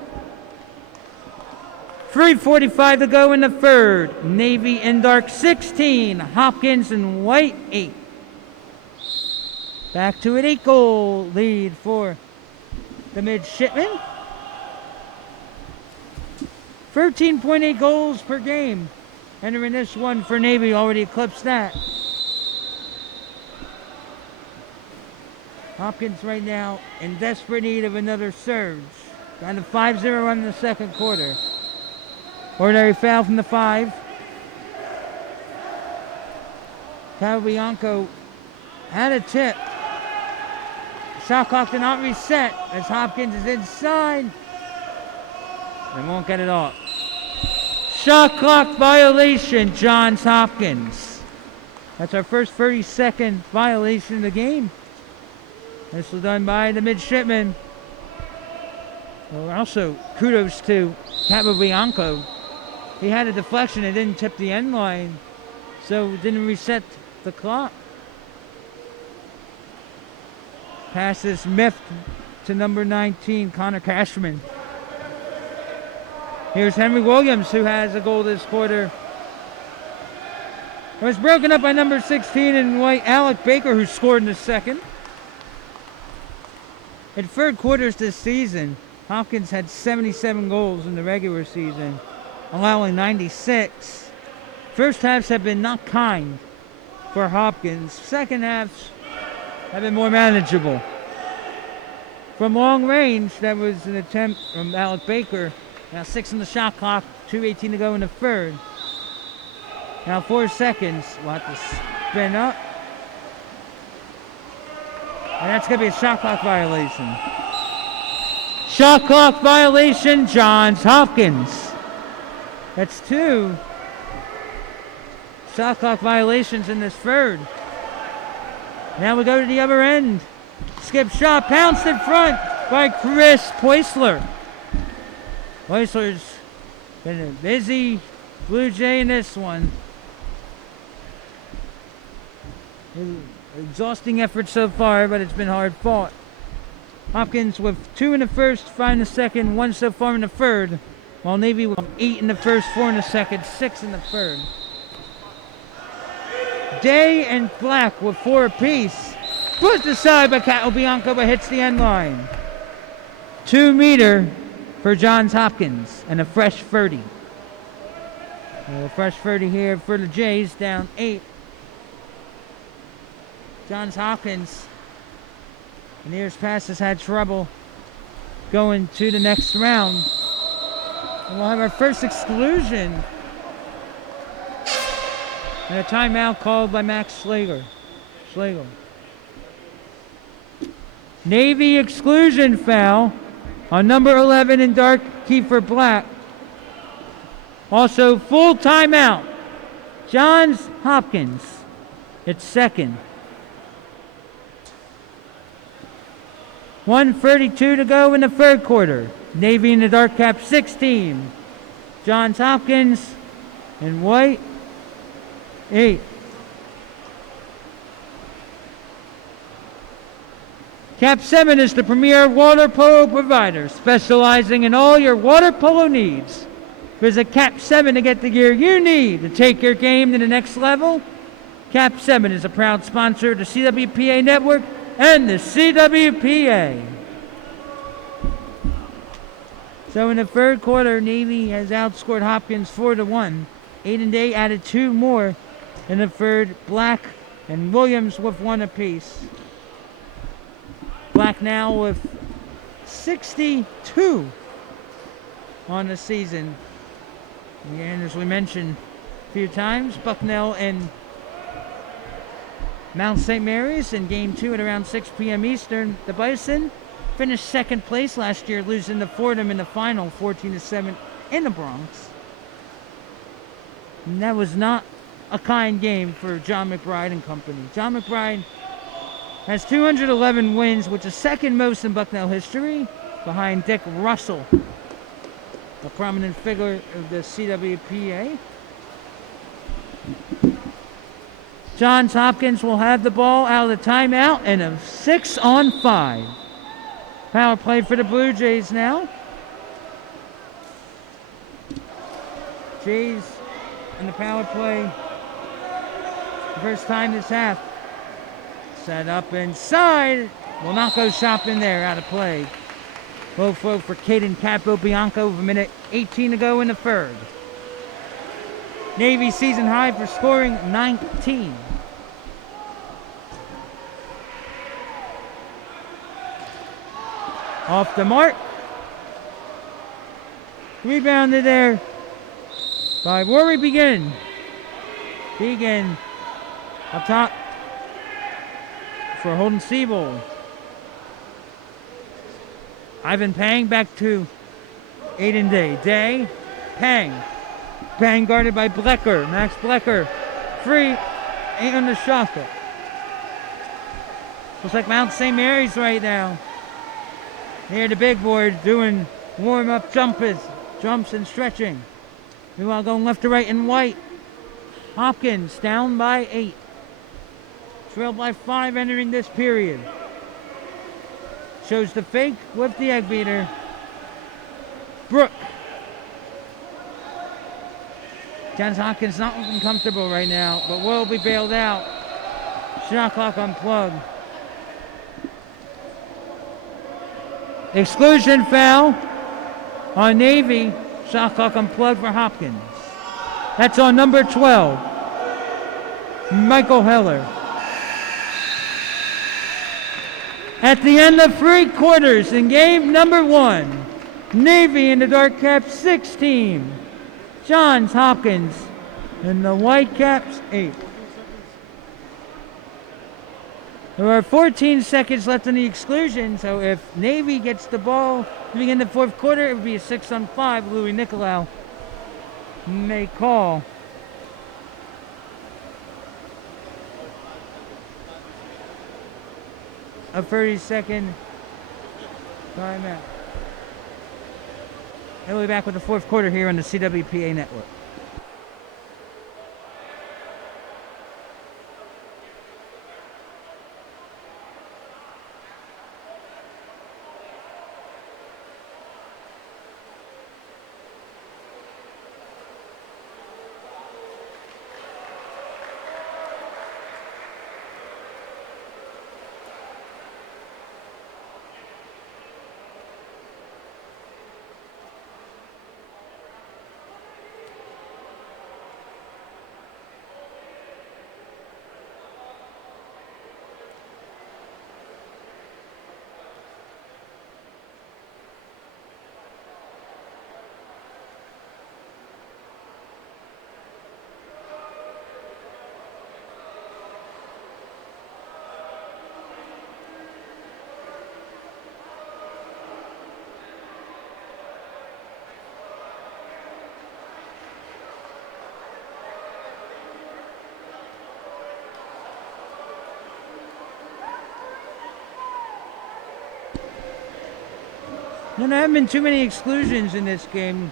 3:45 to go in the third. Navy in dark 16, Hopkins and white 8. Back to an 8-goal lead for the midshipmen. 13.8 goals per game. Entering this one for Navy, already eclipsed that. Hopkins right now in desperate need of another surge. Down to 5-0 in the second quarter. Ordinary foul from the 5. Capobianco had a tip. Shot clock did not reset as Hopkins is inside. They won't get it off. Shot clock violation, Johns Hopkins. That's our first 30-second violation of the game. This was done by the midshipmen. Well, also, kudos to Capobianco. He had a deflection and didn't tip the end line, so it didn't reset the clock. Pass is miffed to number 19, Connor Cashman. Here's Henry Williams, who has a goal this quarter. It was broken up by number 16 in white, Alec Baker, who scored in the second. In third quarters this season, Hopkins had 77 goals in the regular season, allowing 96. First halves have been not kind for Hopkins. Second halves have been more manageable. From long range, that was an attempt from Alec Baker. Now 6 on the shot clock, 2:18 to go in the third. Now 4 seconds, we'll have to spin up. And that's going to be a shot clock violation. Shot clock violation, Johns Hopkins. That's 2 shot clock violations in this third. Now we go to the other end. Skip shot, pounced in front by Chris Poisler. Poisler's been a busy Blue Jay in this one. Exhausting effort so far, but it's been hard fought. Hopkins with 2 in the first, 5 in the second, 1 so far in the third, while Navy with 8 in the first, 4 in the second, 6 in the third. Day and Black with 4 apiece. Pushed aside by Capobianco, but hits the end line. 2 meter for Johns Hopkins and a fresh 30. A fresh 30 here for the Jays, down 8. Johns Hopkins in years past has had trouble going to the next round. And we'll have our first exclusion. And a timeout called by Max Schlegel. Navy exclusion foul on number 11 in dark, Kiefer Black. Also full timeout Johns Hopkins, it's second. 1:32 to go in the third quarter. Navy in the dark cap 16. Johns Hopkins in white 8. Cap 7 is the premier water polo provider, specializing in all your water polo needs. Visit Cap 7 to get the gear you need to take your game to the next level. Cap 7 is a proud sponsor of the CWPA Network and the CWPA. So in the third quarter, Navy has outscored Hopkins 4-1. Aiden-Day added 2 more in the third. Black and Williams with 1 apiece. Black now with 62 on the season. And as we mentioned a few times, Bucknell and Mount St. Mary's in Game 2 at around 6 p.m. Eastern. The Bison finished second place last year, losing to Fordham in the final 14-7 in the Bronx. And that was not a kind game for John McBride and company. John McBride has 211 wins, which is second most in Bucknell history, behind Dick Russell, a prominent figure of the CWPA. Johns Hopkins will have the ball out of the timeout and a 6-on-5. Power play for the Blue Jays now. Jays in the power play. First time this half. Set up inside. Will not go shopping there. Out of play. Low flow for Caden Capobianco with 1:18 to go in the third. Navy season high for scoring 19. Off the mark. Rebounded there by Rory Begin. Begin up top for Holden Siebel. Ivan Pang back to Aiden Day. Day, Pang. Pang guarded by Blecker. Max Blecker. Free. Ain't on the shot. Looks like Mount St. Mary's right now. Near the big board doing warm-up jumps and stretching. Meanwhile going left to right in white. Hopkins down by 8. Trailed by 5 entering this period. Shows the fake with the egg beater. Brooke. Johns Hopkins not looking comfortable right now, but will be bailed out. Shot clock unplugged. Exclusion foul on Navy. Shot clock unplugged for Hopkins. That's on number 12, Michael Heller. At the end of 3 quarters in game number 1, Navy in the dark cap 16, Johns Hopkins in the white caps 8. There are 14 seconds left in the exclusion, so if Navy gets the ball to begin the 4th quarter, it would be a 6-on-5. Louis Nicolau may call. A 30-second timeout. And we'll be back with the 4th quarter here on the CWPA Network. And there haven't been too many exclusions in this game,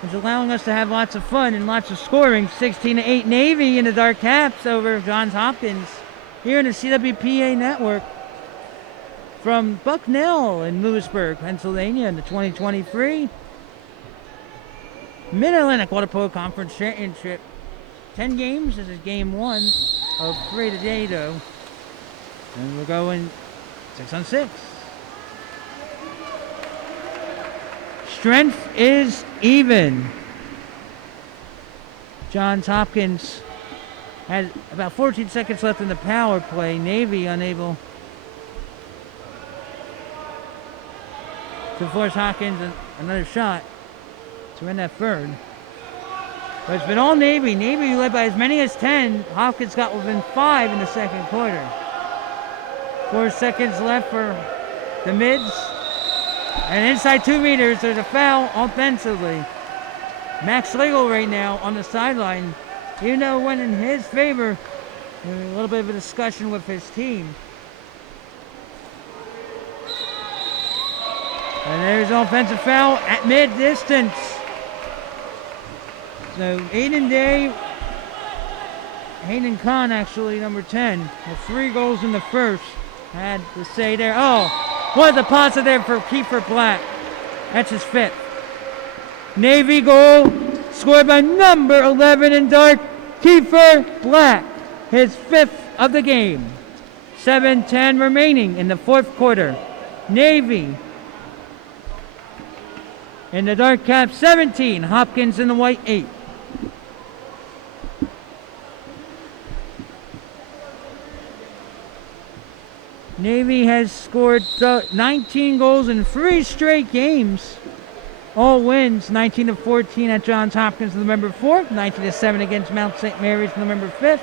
which is allowing us to have lots of fun and lots of scoring. 16-8 Navy in the Dark Caps over Johns Hopkins here in the CWPA network from Bucknell in Lewisburg, Pennsylvania in the 2023 Mid-Atlantic Water Polo Conference Championship. 10 games. This is game 1 of 3 today, though. And we're going 6-on-6. Strength is even. Johns Hopkins has about 14 seconds left in the power play. Navy unable to force Hopkins another shot to win that third. But it's been all Navy. Navy led by as many as 10. Hopkins got within 5 in the second quarter. 4 seconds left for the mids. And inside 2 meters, there's a foul offensively. Max Legel right now on the sideline. Even though it went in his favor, a little bit of a discussion with his team. And there's an offensive foul at mid-distance. So Hayden Kahn actually, number 10, with 3 goals in the first. Had to say there. Oh, what a deposit there for Kiefer Black. That's his 5th. Navy goal scored by number 11 in dark, Kiefer Black. His 5th of the game. 7:10 remaining in the 4th quarter. Navy in the dark cap 17, Hopkins in the white 8. Navy has scored 19 goals in 3 straight games. All wins, 19-14 at Johns Hopkins November 4th, 19-7 against Mount St. Mary's November 5th,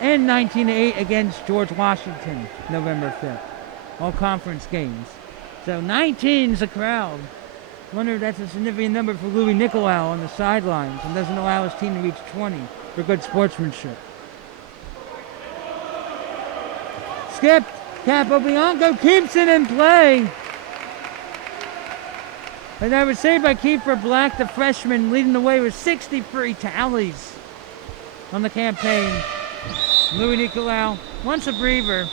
and 19-8 against George Washington November 5th. All conference games. So 19's a crowd. Wonder if that's a significant number for Louis Nicolau on the sidelines and doesn't allow his team to reach 20 for good sportsmanship. Skip. Capobianco keeps it in play. And that was saved by Kiefer Black, the freshman, leading the way with 63 tallies on the campaign. Louis Nicolau wants a breather.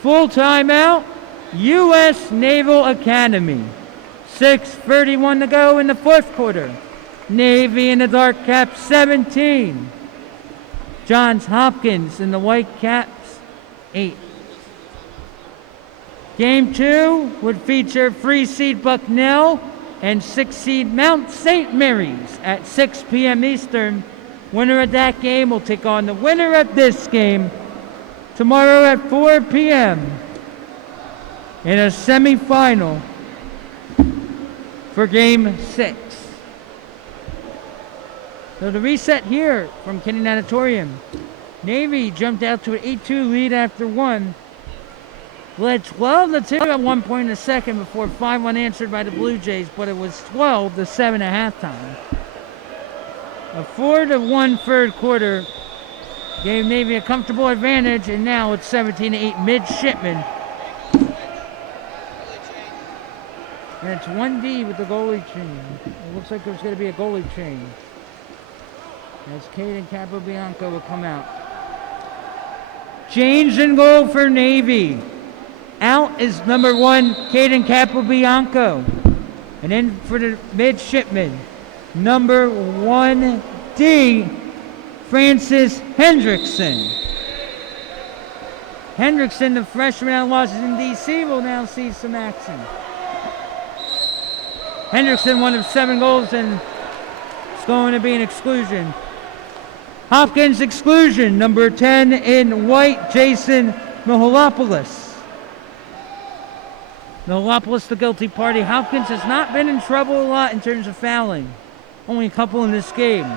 Full timeout, U.S. Naval Academy. 6:31 to go in the 4th quarter. Navy in the dark cap 17. Johns Hopkins in the white caps 8. Game 2 would feature 3 seed Bucknell and 6 seed Mount St. Mary's at 6 p.m. Eastern. Winner of that game will take on the winner of this game tomorrow at 4 p.m. in a semifinal for Game 6. So the reset here from Kenny Natatorium. Navy jumped out to an 8-2 lead after 1. Led 12-2 at 1 point in the second before 5 unanswered by the Blue Jays, but it was 12-7 at halftime. A 4-1 third quarter gave Navy a comfortable advantage, and now it's 17-8 midshipmen. And it's 1D with the goalie change. It looks like there's going to be a goalie change as Caden Capobianco will come out. Change in goal for Navy. Out is number 1, Caden Capobianco. And in for the midshipman, number 1D, Francis Hendrickson. Hendrickson, the freshman out of Washington, D.C., will now see some action. Hendrickson, 1 of 7 goals, and it's going to be an exclusion. Hopkins exclusion, number 10 in white, Jason Mihalopoulos. Mihalopoulos, the guilty party. Hopkins has not been in trouble a lot in terms of fouling. Only a couple in this game.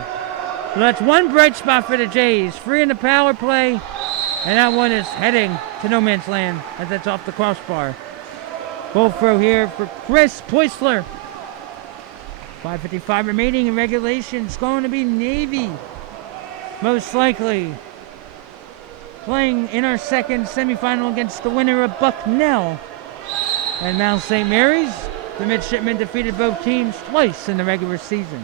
So that's 1 bright spot for the Jays. 3 in the power play, and that one is heading to no man's land as that's off the crossbar. Goal throw here for Chris Poisler. 5:55 remaining in regulation. It's going to be Navy, most likely, playing in our second semifinal against the winner of Bucknell And Mount St. Mary's, the midshipmen defeated both teams twice in the regular season.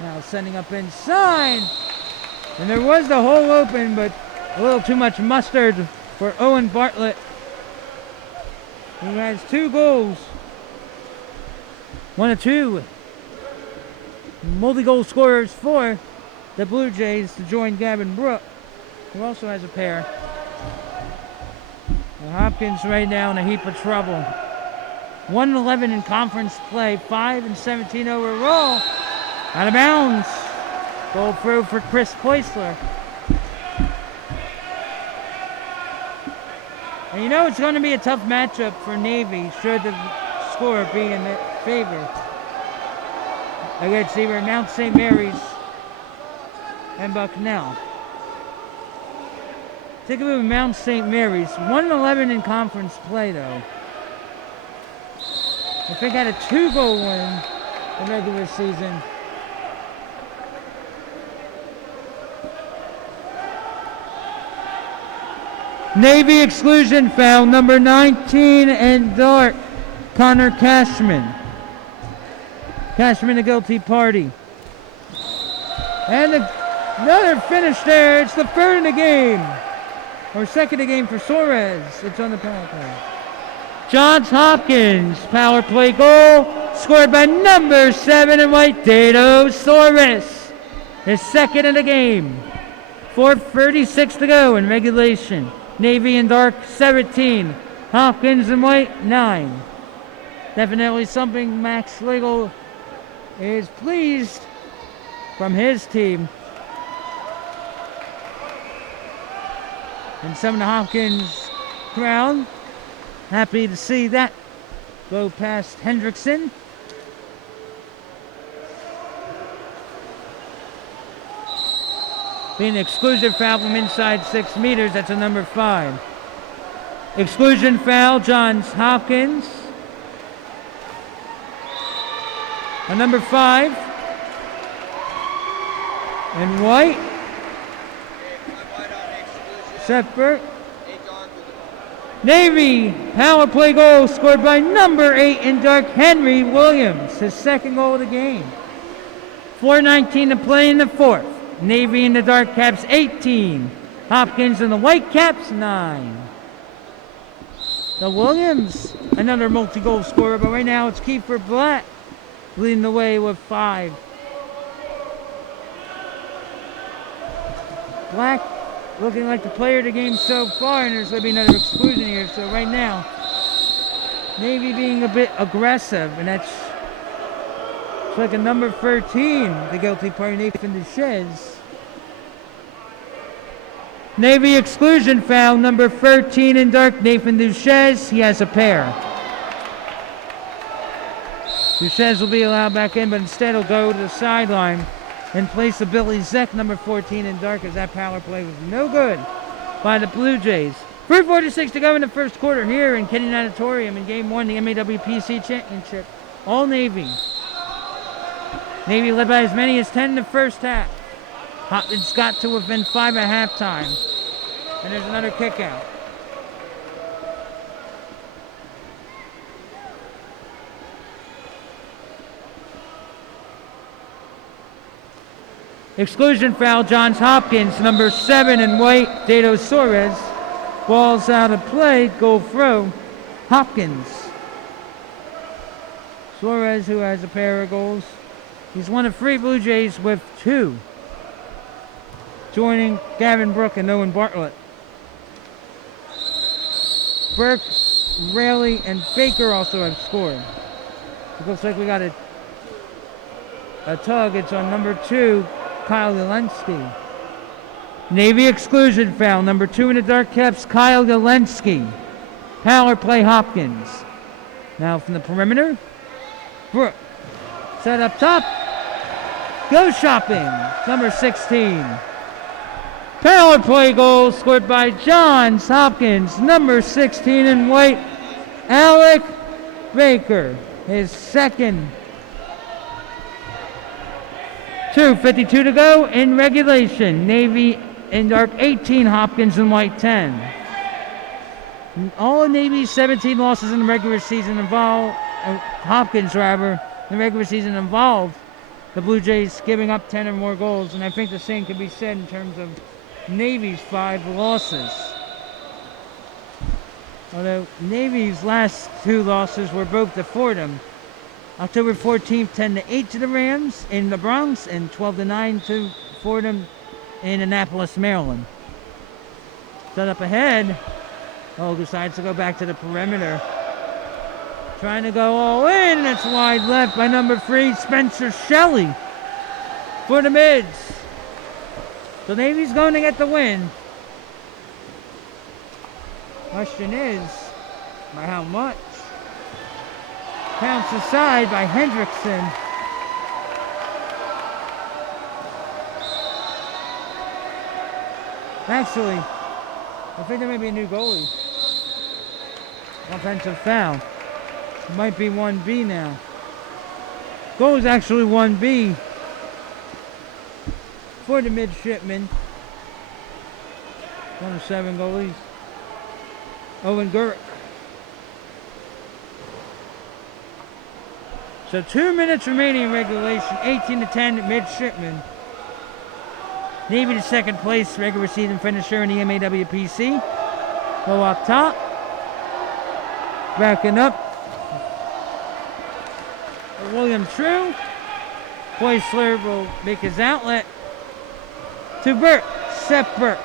Now sending up inside. And there was the hole open, but a little too much mustard for Owen Bartlett, who has 2 goals. 1 of 2 multi-goal scorers for the Blue Jays to join Gavin Brook, who also has a pair. Well, Hopkins right now in a heap of trouble. 1-11 in conference play, 5-17 overall. Out of bounds. Goal throw for Chris Poisler. And you know it's going to be a tough matchup for Navy should the score be in their favor against either Mount St. Mary's and Bucknell. Take a look at Mount St. Mary's. 1-11 in conference play, though. I think had a 2-goal win in regular season. Navy exclusion foul, number 19 and dark, Connor Cashman. Cashman, the guilty party. And another finish there. It's the 3rd in the game. Or 2nd in the game for Suarez. It's on the power play. Johns Hopkins, power play goal, scored by number 7 in white, Dato Suarez. His 2nd in the game. 4:36 to go in regulation. Navy in dark, 17. Hopkins in white, 9. Definitely something Max Schlegel is pleased from his team. And some of the Hopkins crowd happy to see that go past Hendrickson. Being an exclusion foul from inside 6 meters, that's a number 5. Exclusion foul, Johns Hopkins. A number 5. And white. Seth Burke. Navy, power play goal scored by number 8 in dark, Henry Williams. His 2nd goal of the game. 4:19 to play in the 4th. Navy in the dark caps, 18. Hopkins in the white caps, 9. The Williams, another multi-goal scorer, but right now it's Kiefer Black leading the way with 5. Black looking like the player of the game so far, and there's going to be another exclusion here. So right now, Navy being a bit aggressive, and that's like a number 13, the guilty party, Nathan Duches. Navy exclusion foul, number 13 in dark, Nathan Duches. He has a pair. Duches will be allowed back in, but instead he'll go to the sideline in place of Billy Zeck, number 14 in dark, as that power play was no good by the Blue Jays. 3:46 to go in the first quarter here in Kennedy Auditorium in Game 1, the MAWPC Championship. All Navy. Navy led by as many as 10 in the first half. Hopkins got to within 5 at halftime. And there's another kick out. Exclusion foul, Johns Hopkins, number 7 in white, Dato Suarez. Ball's out of play, goal throw, Hopkins. Suarez, who has a pair of goals. He's one of 3 Blue Jays with 2. Joining Gavin Brook and Owen Bartlett. Burke, Raley, and Baker also have scored. It looks like we got a tug. It's on number 2, Kyle Yelensky. Navy exclusion foul. Number 2 in the dark caps, Kyle Yelensky. Power play, Hopkins. Now from the perimeter, Brook. Set up top. Go shopping. Number 16. Power play goal scored by Johns Hopkins. Number 16 in white, Alec Baker. His 2nd. 2:52 to go in regulation. Navy in dark 18, Hopkins in white 10. All of Navy's 17 losses in the regular season involved, Hopkins rather, in the regular season involved the Blue Jays giving up 10 or more goals, and I think the same can be said in terms of Navy's 5 losses. Although Navy's last 2 losses were both to Fordham. October 14th, 10-8 to the Rams in the Bronx, and 12-9 to Fordham in Annapolis, Maryland. Set up ahead. Decides to go back to the perimeter. Trying to go all in. That's wide left by number 3, Spencer Shelley for the Mids. So Navy's going to get the win. Question is, by how much? Counts aside by Hendrickson. Actually, I think there may be a new goalie. Offensive foul. It might be 1B now. Goal is actually 1B for the midshipmen. 1 of 7 goalies. Owen Gurk. So 2 minutes remaining in regulation. 18-10 midshipmen. Navy to second place regular season finisher in the MAWPC. Go up top. Backing up. William True. Poisler will make his outlet to Burke. Seth Burke.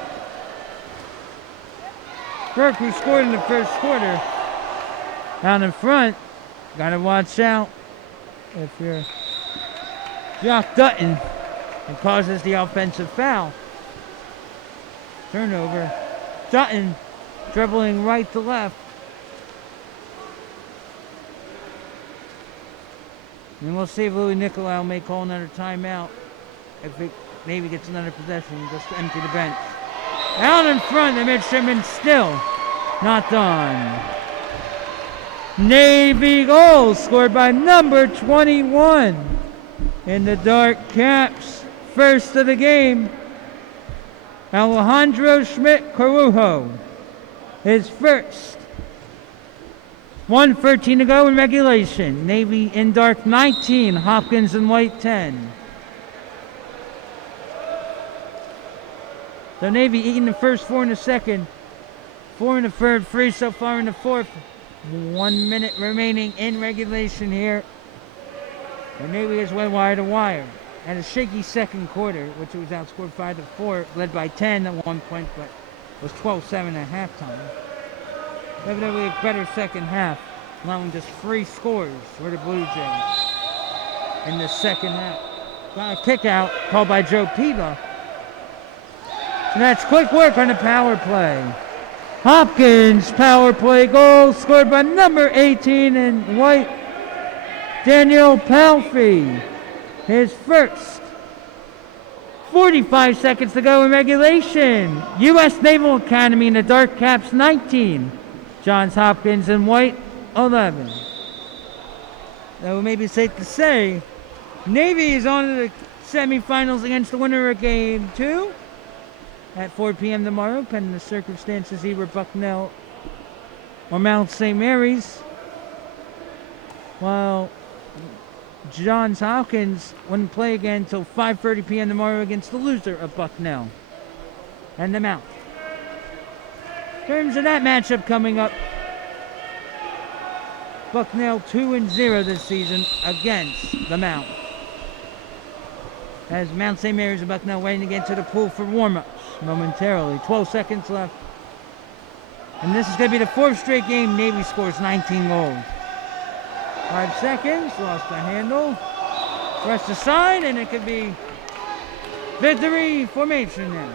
Burke, who scored in the first quarter. Down in front. Gotta watch out if you're Jock Dutton. And causes the offensive foul. Turnover. Dutton dribbling right to left. And we'll see if Louis Nicolau may call another timeout. If it maybe gets another possession, just to empty the bench. Out in front, the midshipmen still not done. Navy goal scored by number 21 in the dark caps. First of the game, Alejandro Schmidt Corujo, his first. 1:13 to go in regulation. Navy in dark 19, Hopkins in white 10. The Navy eating the first 4 in the second, 4 in the third, 3 so far in the fourth. 1 minute remaining in regulation here. The Navy is way wire to wire. Had a shaky second quarter, which was outscored 5-4, led by 10 at one point, but was 12-7 at halftime. Evidently a better second half, allowing just 3 scores for the Blue Jays in the second half. Got a kick out called by Joe Piva. And that's quick work on the power play. Hopkins power play goal scored by number 18 in white, Daniel Palfy. His first. 45 seconds to go in regulation. U.S. Naval Academy in the dark caps 19. Johns Hopkins in white 11. Now it may be safe to say Navy is on to the semifinals against the winner of game 2 at 4 p.m. tomorrow, pending the circumstances, either Bucknell or Mount St. Mary's. While Johns Hopkins wouldn't play again until 5:30 p.m. tomorrow against the loser of Bucknell and the Mount. In terms of that matchup coming up, Bucknell 2-0 this season against the Mount. As Mount St. Mary's and Bucknell waiting to get to the pool for warm-ups momentarily. 12 seconds left. And this is going to be the 4th straight game Navy scores 19 goals. 5 seconds, lost the handle. Press aside, and it could be victory formation now.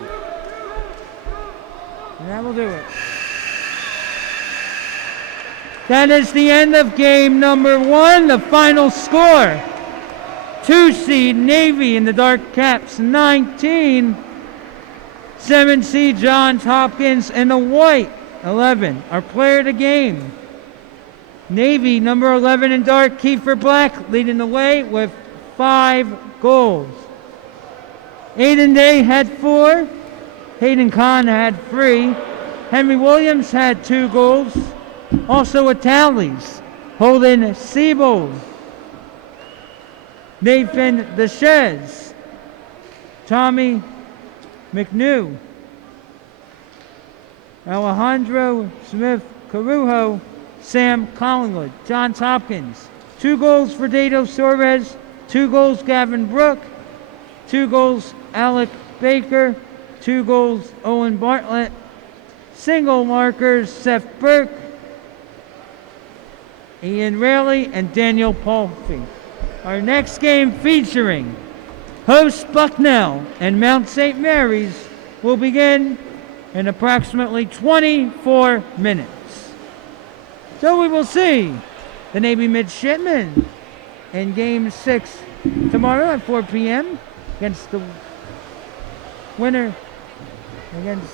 And that will do it. That is the end of game number 1. The final score. 2-seed Navy in the dark caps 19. 7-seed Johns Hopkins in the white 11. Our player of the game. Navy, number 11 in dark, Kiefer Black, leading the way with 5 goals. Aiden Day had 4. Hayden Kahn had 3. Henry Williams had 2 goals. Also at tallies, Holden Siebel, Nathan Deshez, Tommy McNew, Alejandro Smith Carujo, Sam Collingwood. Johns Hopkins, 2 goals for Dado Suarez, 2 goals Gavin Brook, 2 goals Alec Baker, 2 goals Owen Bartlett, single markers Seth Burke, Ian Rayleigh, and Daniel Palfy. Our next game featuring host Bucknell and Mount St. Mary's will begin in approximately 24 minutes. So we will see the Navy Midshipmen in Game 6 tomorrow at 4 p.m. against the winner against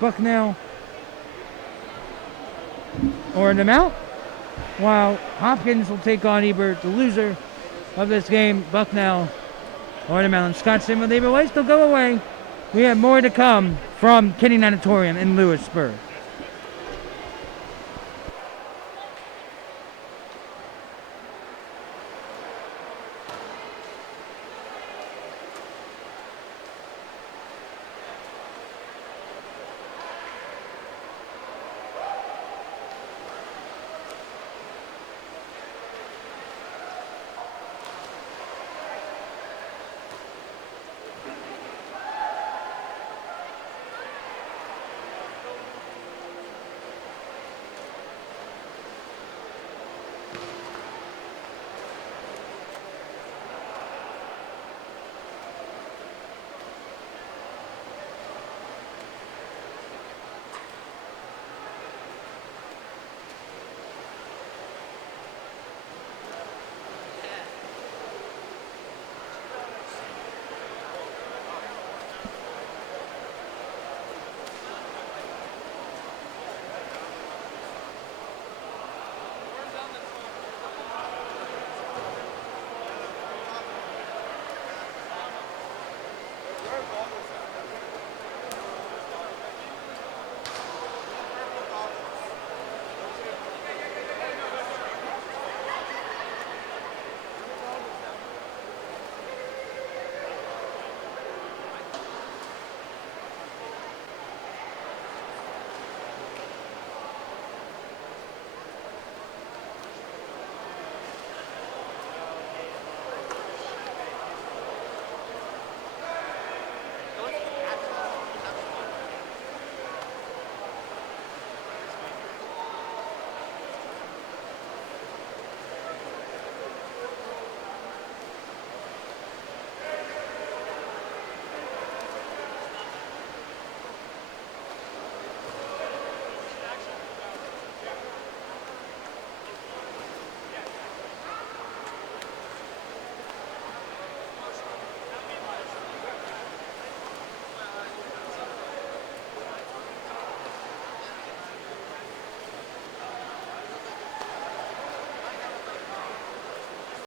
Bucknell or the Mount, while Hopkins will take on either the loser of this game, Bucknell or the Mount. Scott Sim with David Weiss. They'll go away. We have more to come from Kidding Auditorium in Lewisburg.